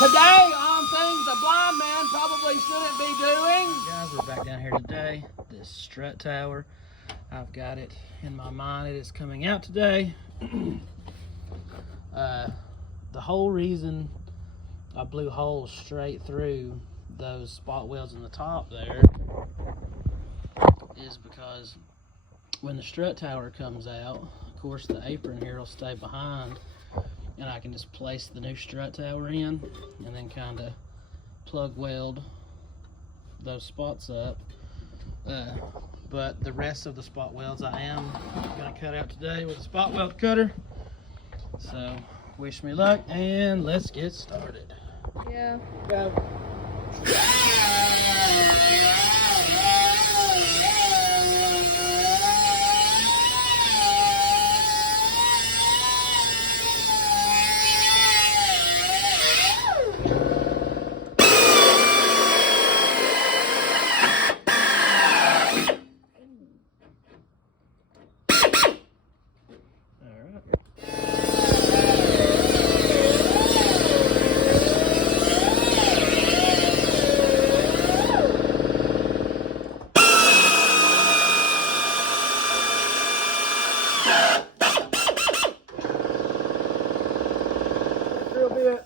Today on things a blind man probably shouldn't be doing. Guys, we're back down here today. This strut tower, I've got it in my mind. It is coming out today. The whole reason I blew holes straight through those spot welds in the top there is because when the strut tower comes out, of course the apron here will stay behind, and I can just place the new strut tower in and then kind of plug weld those spots up. But the rest of the spot welds I am gonna cut out today with a spot weld cutter. So wish me luck and let's get started. Yeah. Go. Bit.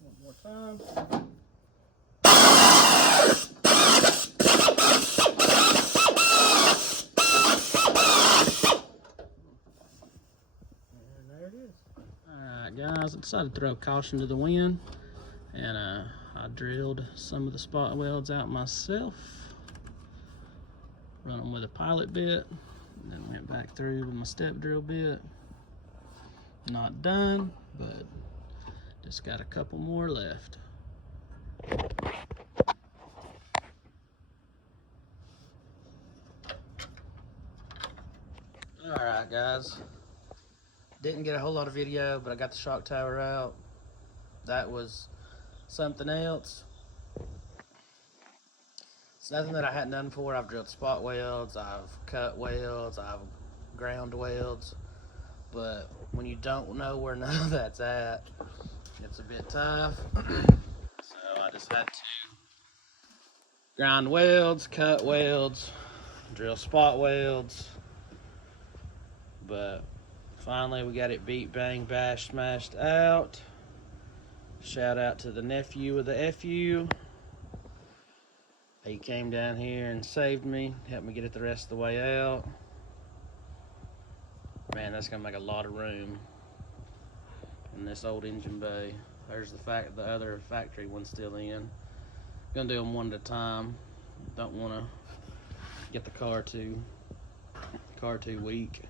One more time. And there it is. Alright guys, I decided to throw caution to the wind, and I drilled some of the spot welds out myself, run them with a pilot bit, and then went back through with my step drill bit. Not done, but just got a couple more left. Alright guys, didn't get a whole lot of video, but I got the shock tower out. That was something else. It's nothing that I hadn't done before. I've drilled spot welds, I've cut welds, I've ground welds, but when you don't know where none of that's at, it's a bit tough. So I just had to grind welds, cut welds, drill spot welds, but finally we got it beat, bang, bash, smashed out. Shout out to the nephew of the FU. He came down here and saved me, helped me get it the rest of the way out. Man, that's gonna make a lot of room in this old engine bay. There's the other factory one's still in. Gonna do them one at a time. Don't wanna get the car too weak.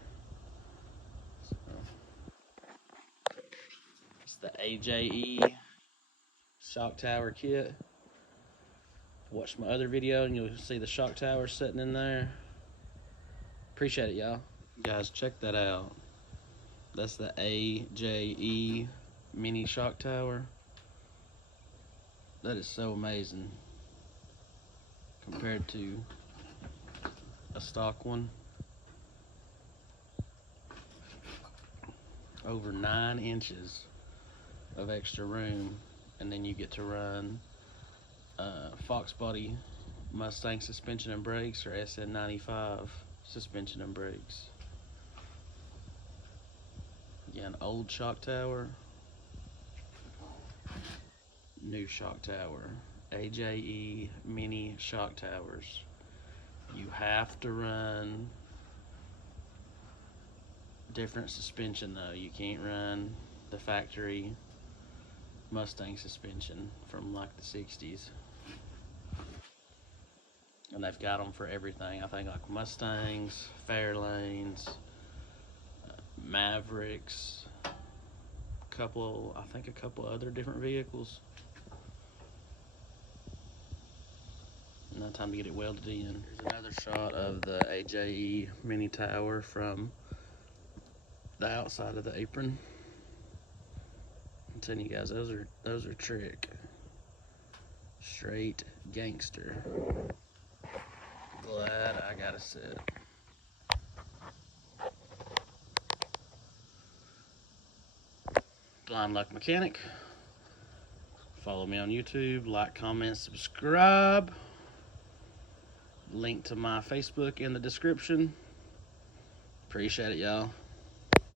So, it's the AJE shock tower kit. Watch my other video and you'll see the shock tower sitting in there. Appreciate it, y'all. Guys, check that out. That's the AJE mini shock tower. That is so amazing compared to a stock one. Over 9 inches of extra room, and then you get to run Fox body Mustang suspension and brakes or SN95 suspension and brakes. Again, old shock tower, new shock tower, AJE mini shock towers. You have to run different suspension though. You can't run the factory Mustang suspension from like the 60s. And they've got them for everything. I think like Mustangs, Fairlanes, Mavericks, I think a couple other different vehicles. Now time to get it welded in. Here's another shot of the AJE mini tower from the outside of the apron. I'm telling you guys, those are trick. Straight Gangster. Glad I got a set. Blind Luck Mechanic. Follow me on YouTube. Like, comment, subscribe. Link to my Facebook in the description. Appreciate it, y'all.